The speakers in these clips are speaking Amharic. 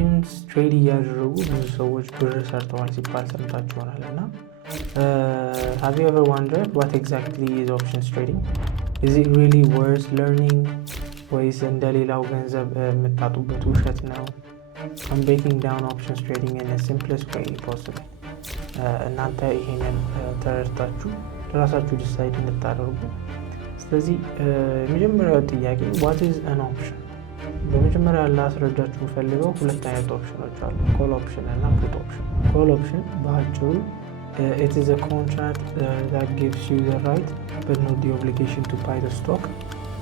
ኦፕሽንስ ትሬድ እያደረጉ ብዙ ሰዎች ብር ሰርተዋል ሲባል ሰምታችሁ ይሆናል እና have you ever wondered what exactly is options trading? Is it really worth learning? ወይስ እንደሌላው ገንዘብ የምታጡበት ውሸት ነው? I'm breaking down options trading in the simplest way possible. እናንተ ይሄንን ተረድታችሁ ለራሳችሁ ዲሳይድ እንድታደርጉ። ስለዚህ የመጀመሪያው ጥያቄ what is an option? በመጀመሪያ ላስረዳችሁ ፈልገው ሁለት አይነት ኦፕሽኖች አሉ፣ ኮል ኦፕሽን እና ፑት ኦፕሽን። ኮል ኦፕሽን በአጭሩ it is a contract that gives you the right but not the obligation to buy the stock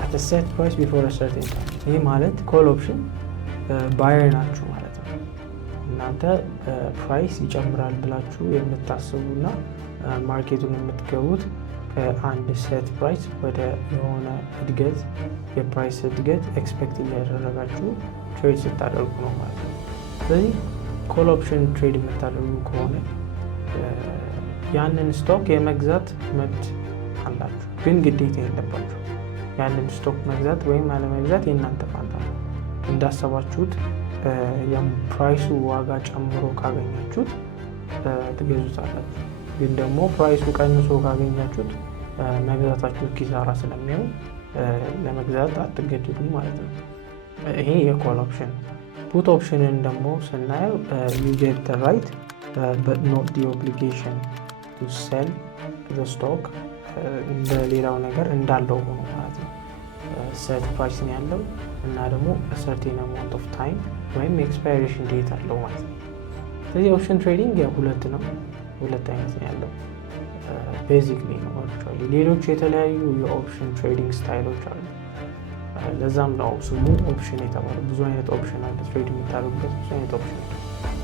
at a set price before a certain time. ይህ ማለት ኮል ኦፕሽን ባየር ናችሁ ማለት ነው። እናንተ ፕራይስ ይጨምራል ብላችሁ የምታስቡና ማርኬቱን የምትገቡት ከአንድ ሴት ፕራይስ ወደ የሆነ እድገት የፕራይስ እድገት ኤክስፔክት እያደረጋችሁ ትሬድ ስታደርጉ ነው ማለት ነው። ስለዚህ ኮል ኦፕሽን ትሬድ የምታደርጉ ከሆነ ያንን ስቶክ የመግዛት መብት አላችሁ፣ ግን ግዴታ የለባችሁ። ያንን ስቶክ መግዛት ወይም አለመግዛት የእናንተ ፋንታ ነው። እንዳሰባችሁት የፕራይሱ ዋጋ ጨምሮ ካገኛችሁት ትገዙታላችሁ፣ ግን ደግሞ ፕራይሱ ቀንሶ ካገኛችሁት መግዛታችሁ ኪሳራ ስለሚሆን ለመግዛት አትገደዱ ማለት ነው። ይሄ የኮል ኦፕሽን። ፑት ኦፕሽንን ደግሞ ስናየው you get the right but not the obligation to sell the stock እንደሌላው ነገር እንዳለው ሆኖ ማለት ነው። ሴት ፕራይስ ነው ያለው እና ደግሞ certain amount of time ወይም ኤክስፓይሬሽን ዴት አለው ማለት ነው። ስለዚህ ኦፕሽን ትሬዲንግ ሁለት አይነት ነው ያለው ቤዚክሊ ነው አክቹአሊ። ሌሎች የተለያዩ የኦፕሽን ትሬዲንግ ስታይሎች አሉ። ለዛም ነው ስሙ ኦፕሽን የተባለው። ብዙ አይነት ኦፕሽን አለ፣ ትሬድ የምታደርጉበት ብዙ አይነት ኦፕሽን አለ።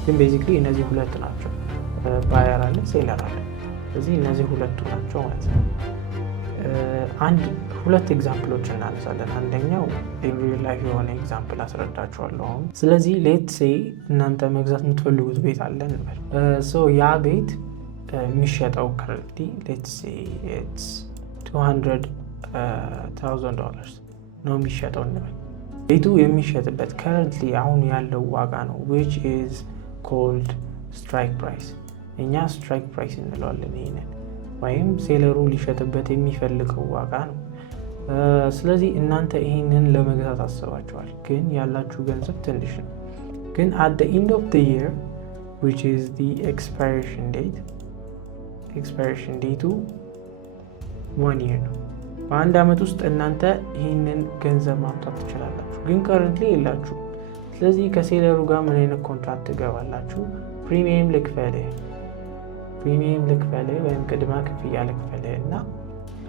ግን ቤዚክሊ እነዚህ ሁለት ናቸው፣ ባየር አለ፣ ሴለር አለ። ስለዚህ እነዚህ ሁለቱ ናቸው ማለት ነው። ሁለት ኤግዛምፕሎች እናነሳለን። አንደኛው ሪል ላይፍ የሆነ ኤግዛምፕል አስረዳችኋለሁ አሁን። ስለዚህ ሌት ሴይ እናንተ መግዛት የምትፈልጉት ቤት አለ እንበል። ያ ቤት የሚሸጠው ከረንትሊ ሌት ሴይ ኢትስ $200,000 ነው የሚሸጠው እንበል። ቤቱ የሚሸጥበት ከረንትሊ አሁን ያለው ዋጋ ነው which is called strike price። እኛ ስትራይክ ፕራይስ እንለዋለን ይሄንን፣ ወይም ሴለሩ ሊሸጥበት የሚፈልገው ዋጋ ነው። ስለዚህ እናንተ ይሄንን ለመግዛት አስባችኋል፣ ግን ያላችሁ ገንዘብ ትንሽ ነው። ግን at the end of the year which is the expiration date 1 year ነው። በአንድ ዓመት ውስጥ እናንተ ይህንን ገንዘብ ማምጣት ትችላላችሁ፣ ግን ከረንትሊ የላችሁ። ስለዚህ ከሴለሩ ጋር ምን አይነት ኮንትራክት ትገባላችሁ? ፕሪሚየም ልክፈልህ ወይም ቅድመ ክፍያ ልክፈልህ እና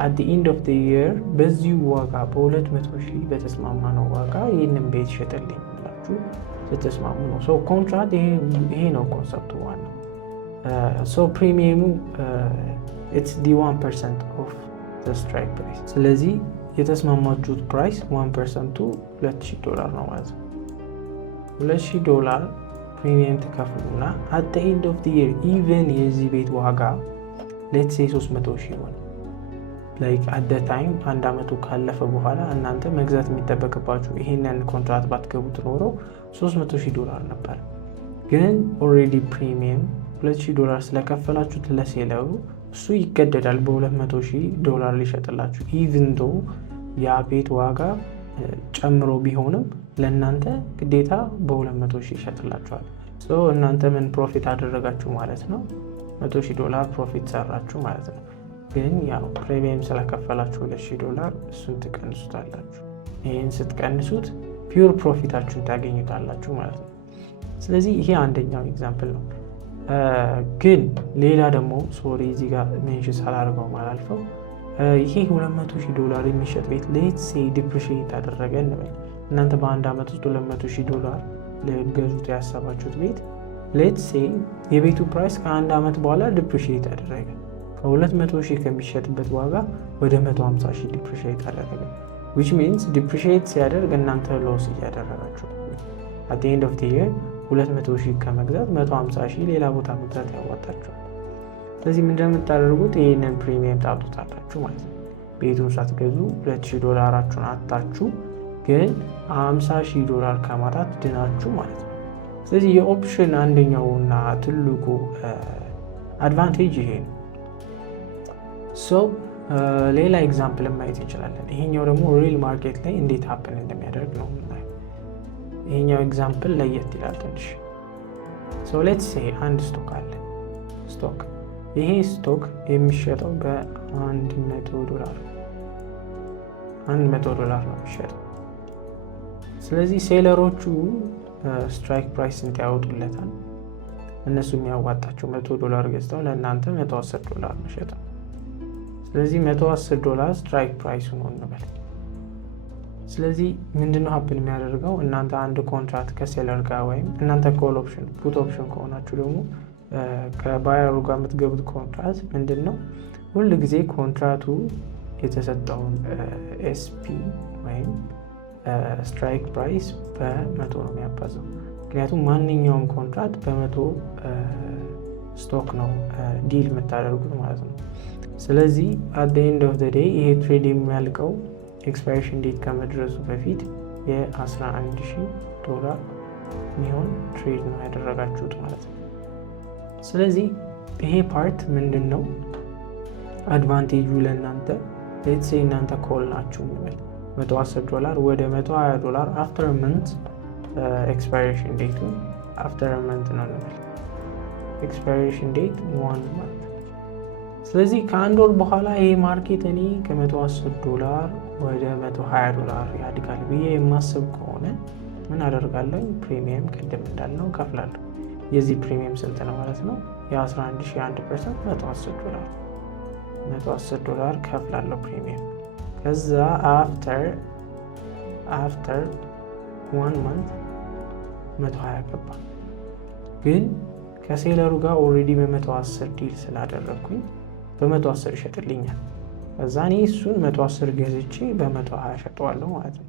at the end of the year በዚሁ ዋጋ በ200,000 በተስማማነው ዋጋ ይህንን ቤት ሸጥልኝ ብላችሁ ስትስማሙ ነው። ኮንትራክት ይሄ ነው ኮንሰፕቱ ዋናው። ፕሪሚየሙ it's the 1% of the strike price። ስለዚህ የተስማማችሁት ፕራይስ 1%ቱ $2,000 ነው ማለት ነው። $2,000 ፕሪሚየም ትከፍሉና at the end of the year even የዚህ ቤት ዋጋ let's say 300,000 ይሆን። at the time አንድ ዓመቱ ካለፈ በኋላ እናንተ መግዛት የሚጠበቅባችሁ ይሄንን ኮንትራክት ባትገቡት ኖሮ $300,000 ነበር። ግን ኦልሬዲ ፕሪሚየም $2,000 ስለከፈላችሁት ለሴለሩ እሱ ይገደዳል በ$200,000 ሊሸጥላችሁ ኢቭን ዶ ያ ቤት ዋጋ ጨምሮ ቢሆንም ለእናንተ ግዴታ በ200,000 ይሸጥላችኋል። እናንተ ምን ፕሮፊት አደረጋችሁ ማለት ነው? $100,000 ፕሮፊት ሰራችሁ ማለት ነው። ግን ያው ፕሪሚየም ስለከፈላችሁ $2,000 እሱን ትቀንሱታላችሁ። ይህን ስትቀንሱት ፒውር ፕሮፊታችሁን ታገኙታላችሁ ማለት ነው። ስለዚህ ይሄ አንደኛው ኤግዛምፕል ነው። ግን ሌላ ደግሞ እዚህ ጋር ሜንሽን ሳላደርገው ማላልፈው ይሄ $200,000 የሚሸጥ ቤት ሌት ሴይ ዲፕሪሺየት አደረገ እንበል። እናንተ በአንድ ዓመት ውስጥ $200,000 ለገዙት ያሰባችሁት ቤት ሌት ሴይ የቤቱ ፕራይስ ከአንድ ዓመት በኋላ ዲፕሪሺየት አደረገ። ከ200,000 ከሚሸጥበት ዋጋ ወደ 150,000 ዲፕሪሺየት አደረገ። which means ዲፕሪሺየት ሲያደርግ እናንተ ሎስ እያደረጋችሁ at the end of the year 200,000 ከመግዛት 150,000 ሌላ ቦታ መግዛት ያዋጣችኋል። ስለዚህ ምንድነው የምታደርጉት? ይሄንን ፕሪሚየም ታውጡታላችሁ ማለት ነው። ቤቱን ሳትገዙ $2,000 አታችሁ፣ ግን $50,000 ከማጣት ድናችሁ ማለት ነው። ስለዚህ የኦፕሽን አንደኛው እና ትልቁ አድቫንቴጅ ይሄ ነው። ሌላ ኤግዛምፕል ማየት እንችላለን። ይሄኛው ደግሞ ሪል ማርኬት ላይ እንዴት ሀፕን እንደሚያደርግ ነው የምናየው። ይሄኛው ኤግዛምፕል ለየት ይላል ትንሽ። ሌትስ ሴይ አንድ ስቶክ አለ። ይሄ ስቶክ የሚሸጠው $100 $100 ነው የሚሸጠው። ስለዚህ ሴለሮቹ ስትራይክ ፕራይስ ስንት ያወጡለታል? እነሱ የሚያዋጣቸው $100 ገዝተው ለእናንተ $110 መሸጥ ነው። ስለዚህ $110 ስትራይክ ፕራይስ ነው እንበል። ስለዚህ ምንድነው ሀፕን የሚያደርገው? እናንተ አንድ ኮንትራክት ከሴለር ጋር ወይም እናንተ ኮል ኦፕሽን ፑት ኦፕሽን ከሆናችሁ ደግሞ ከባየሩ ጋር የምትገቡት ኮንትራክት ምንድነው? ሁል ጊዜ ኮንትራክቱ የተሰጠውን ኤስፒ ወይም ስትራይክ ፕራይስ በ100 ነው የሚያባዛው። ምክንያቱም ማንኛውም ኮንትራክት በ100 ስቶክ ነው ዲል የምታደርጉት ማለት ነው። ስለዚህ at the end of the day ይሄ ትሬድ የሚያልቀው ኤክስፓይሬሽን ዴት ከመድረሱ በፊት $11,000 የሚሆን ትሬድ ነው ያደረጋችሁት ማለት ነው። ስለዚህ ይሄ ፓርት ምንድን ነው አድቫንቴጁ ለእናንተ? ሌትስ ሴይ እናንተ ኮል ናችሁ እንበል $110 ወደ $120 አፍተር መንት ኤክስፓይሬሽን ዴቱ አፍተር መንት ነው እንበል። ኤክስፓይሬሽን ዴት 1 month። ስለዚህ ከአንድ ወር በኋላ ይሄ ማርኬት እኔ ከ$110 ወደ $120 ያድጋል ብዬ የማስብ ከሆነ ምን አደርጋለሁ? ፕሪሚየም ቅድም እንዳልነው ከፍላለሁ። የዚህ ፕሪሚየም ስንት ነው ማለት ነው? የ11,000 $110 $110 ከፍላለሁ ፕሪሚየም። ከዛ አፍተር 1 month 120 ገባ። ግን ከሴለሩ ጋር ኦልሬዲ በ110 ዲል ስላደረግኩኝ በ110 ይሸጥልኛል። ከዛ እኔ እሱን 110 ገዝቼ በ120 ሸጠዋለሁ ማለት ነው።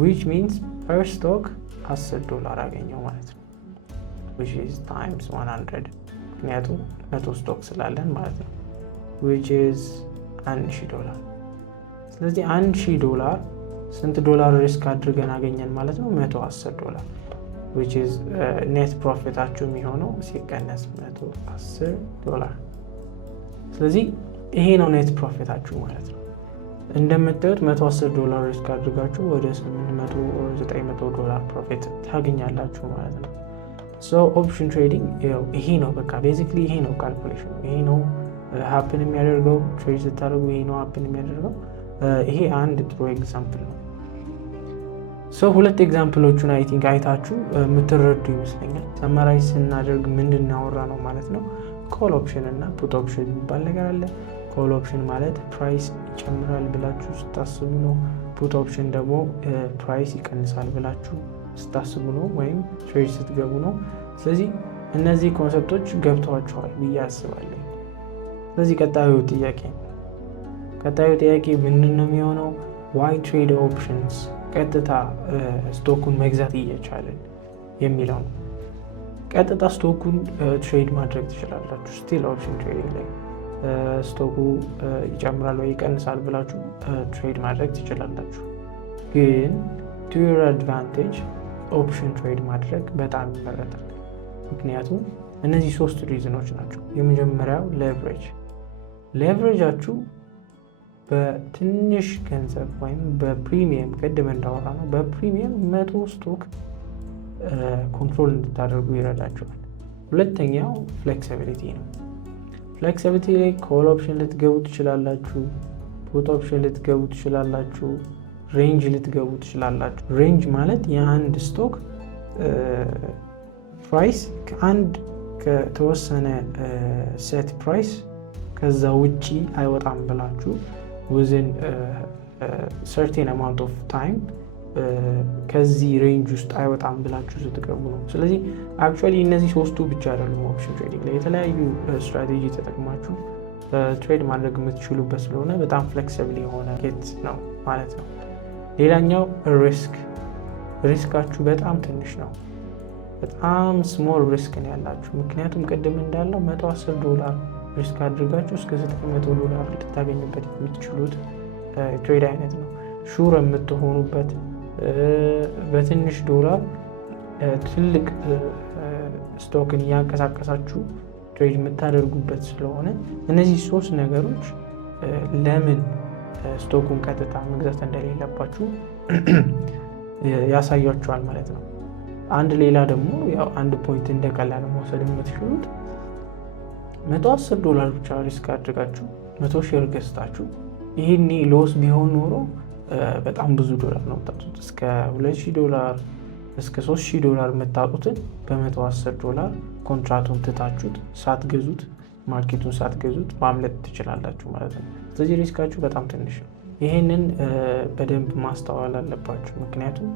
which means per stock $10 አገኘው ማለት ነው። which is times 100 ምክንያቱም 100 ስቶክ ስላለን ማለት ነው። which is $1,000። ስለዚህ $1,000 ስንት ዶላር ሪስክ አድርገን አገኘን ማለት ነው? $110 which is ኔት ፕሮፊታችሁ የሚሆነው ሲቀነስ $110። ስለዚህ ይሄ ነው ኔት ፕሮፊታችሁ ማለት ነው። እንደምታዩት $110 ሪስክ አድርጋችሁ ወደ $800-900 ፕሮፊት ታገኛላችሁ ማለት ነው። ኦፕሽን ትሬዲንግ ይሄ ነው በቃ ቤዚክሊ ይሄ ነው ካልኩሌሽን፣ ይሄ ነው ሀፕን የሚያደርገው ትሬድ ስታደርጉ፣ ይሄ ነው ሀፕን የሚያደርገው። ይሄ አንድ ጥሩ ኤግዛምፕል ነው። ሁለት ኤግዛምፕሎቹን አይ ቲንክ አይታችሁ የምትረዱ ይመስለኛል። ሰመራይዝ ስናደርግ ምንድን ያወራ ነው ማለት ነው? ኮል ኦፕሽን እና ፑት ኦፕሽን የሚባል ነገር አለ። ኮል ኦፕሽን ማለት ፕራይስ ይጨምራል ብላችሁ ስታስቡ ነው። ፑት ኦፕሽን ደግሞ ፕራይስ ይቀንሳል ብላችሁ ስታስቡ ነው፣ ወይም ትሬድ ስትገቡ ነው። ስለዚህ እነዚህ ኮንሰፕቶች ገብተዋቸዋል ብዬ አስባለሁ። ስለዚህ ቀጣዩ ጥያቄ ምንድን ነው የሚሆነው? ዋይ ትሬድ ኦፕሽንስ ቀጥታ ስቶኩን መግዛት እየቻለን የሚለው ነው። ቀጥታ ስቶኩን ትሬድ ማድረግ ትችላላችሁ። ስቲል ኦፕሽን ትሬዲንግ ላይ ስቶኩ ይጨምራል ወይ ይቀንሳል ብላችሁ ትሬድ ማድረግ ትችላላችሁ። ግን ቱ ዩር አድቫንቴጅ ኦፕሽን ትሬድ ማድረግ በጣም ይመረጣል። ምክንያቱም እነዚህ 3 ሪዝኖች ናቸው። የመጀመሪያው ሌቨሬጃችሁ በትንሽ ገንዘብ ወይም በፕሪሚየም ቅድም እንዳወራ ነው በፕሪሚየም 100 ስቶክ ኮንትሮል እንድታደርጉ ይረዳቸዋል። ሁለተኛው ፍሌክሲቢሊቲ ነው። ፍሌክሲቢሊቲ ላይ ኮል ኦፕሽን ልትገቡ ትችላላችሁ፣ ፑት ኦፕሽን ልትገቡ ትችላላችሁ፣ ሬንጅ ልትገቡ ትችላላችሁ። ሬንጅ ማለት የአንድ ስቶክ ፕራይስ ከአንድ ከተወሰነ ሴት ፕራይስ ከዛ ውጪ አይወጣም ብላችሁ within certain amount of time ከዚህ ሬንጅ ውስጥ አይወጣም ብላችሁ ስትገቡ ነው። ስለዚህ አክቹዋሊ እነዚህ 3ቱ ብቻ አይደሉም ኦፕሽን ትሬዲንግ ላይ የተለያዩ ስትራቴጂ ተጠቅማችሁ ትሬድ ማድረግ የምትችሉበት ስለሆነ በጣም ፍሌክሲብል የሆነ ጌት ነው ማለት ነው። ሌላኛው ሪስካችሁ በጣም ትንሽ ነው። በጣም ስሞል ሪስክ ነው ያላችሁ። ምክንያቱም ቅድም እንዳለው $110 ሪስክ አድርጋችሁ እስከ $900 ልታገኙበት የምትችሉት ትሬድ አይነት ነው። ሹር የምትሆኑበት በትንሽ ዶላር ትልቅ ስቶክን እያንቀሳቀሳችሁ ትሬድ የምታደርጉበት ስለሆነ እነዚህ 3 ነገሮች ለምን ስቶኩን ቀጥታ መግዛት እንደሌለባችሁ ያሳያችኋል ማለት ነው። አንድ ሌላ ደግሞ ያው አንድ ፖይንት እንደቀላል መውሰድ የምትችሉት $110 ብቻ ሪስክ አድርጋችሁ 100 ሼር ገዝታችሁ ይሄኔ ሎስ ቢሆን ኖሮ በጣም ብዙ ዶላር ነው የምታጡት። እስከ $2000 እስከ $3000 የምታጡትን $110 ኮንትራቱን ትታችሁት ሳትገዙት ማርኬቱን ሳትገዙት ማምለጥ ትችላላችሁ ማለት ነው። ስለዚህ ሪስካችሁ በጣም ትንሽ ነው። ይሄንን በደንብ ማስተዋል አለባችሁ። ምክንያቱም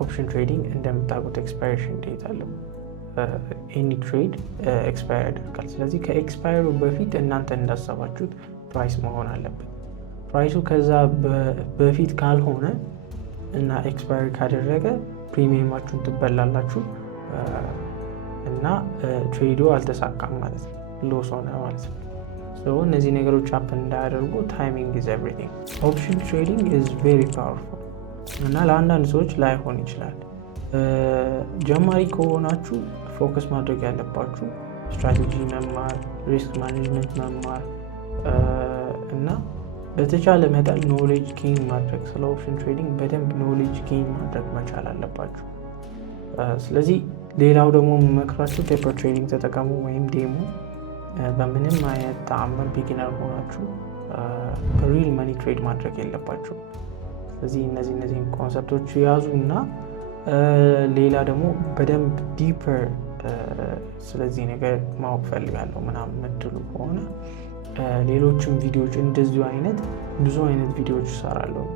ኦፕሽን ትሬዲንግ እንደምታውቁት ኤክስፓይሬሽን ዴት አለው። ኤኒ ትሬድ ኤክስፓየር ያደርጋል። ስለዚህ ከኤክስፓየሩ በፊት እናንተ እንዳሰባችሁት ፕራይስ መሆን አለበት። ፕራይሱ ከዛ በፊት ካልሆነ እና ኤክስፓየር ካደረገ ፕሪሚየማችሁን ትበላላችሁ እና ትሬዱ አልተሳካም ማለት ነው፣ ሎስ ሆነ ማለት ነው። እነዚህ ነገሮች አፕን እንዳያደርጉ ታይሚንግ ኢዝ ኤቭሪቲንግ። ኦፕሽን ትሬዲንግ ኢዝ ቬሪ ፓወርፉል እና ለአንዳንድ ሰዎች ላይሆን ይችላል። ጀማሪ ከሆናችሁ ፎከስ ማድረግ ያለባችሁ ስትራቴጂ መማር፣ ሪስክ ማኔጅመንት መማር እና በተቻለ መጠን ኖሌጅ ጌን ማድረግ፣ ስለ ኦፕሽን ትሬዲንግ በደንብ ኖሌጅ ጌን ማድረግ መቻል አለባችሁ። ስለዚህ ሌላው ደግሞ መክራችሁ ፔፐር ትሬዲንግ ተጠቀሙ ወይም ዴሞ። በምንም አይነት ተአምር ቢጊነር ሆናችሁ ሪል መኒ ትሬድ ማድረግ የለባችሁ። ስለዚህ እነዚህን ኮንሰፕቶች ያዙ እና ሌላ ደግሞ በደንብ ዲፐር ስለዚህ ነገር ማወቅ ፈልጋለሁ ምናምን የምትሉ ከሆነ ሌሎችም ቪዲዮዎች እንደዚሁ አይነት ብዙ አይነት ቪዲዮዎች ይሰራለሁ።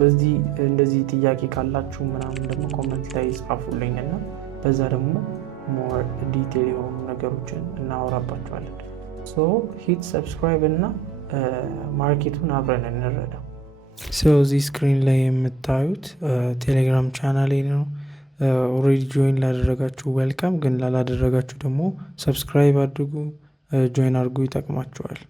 በዚህ እንደዚህ ጥያቄ ካላችሁ ምናምን ደግሞ ኮመንት ላይ ጻፉልኝ እና በዛ ደግሞ ሞር ዲቴል የሆኑ ነገሮችን እናወራባቸዋለን። ሂት ሰብስክራይብ እና ማርኬቱን አብረን እንረዳ። እዚህ ስክሪን ላይ የምታዩት ቴሌግራም ቻናሌ ነው። ኦልሬዲ ጆይን ላደረጋችሁ ዌልካም፣ ግን ላላደረጋችሁ ደግሞ ሰብስክራይብ አድርጉ፣ ጆይን አድርጉ፣ ይጠቅማችኋል።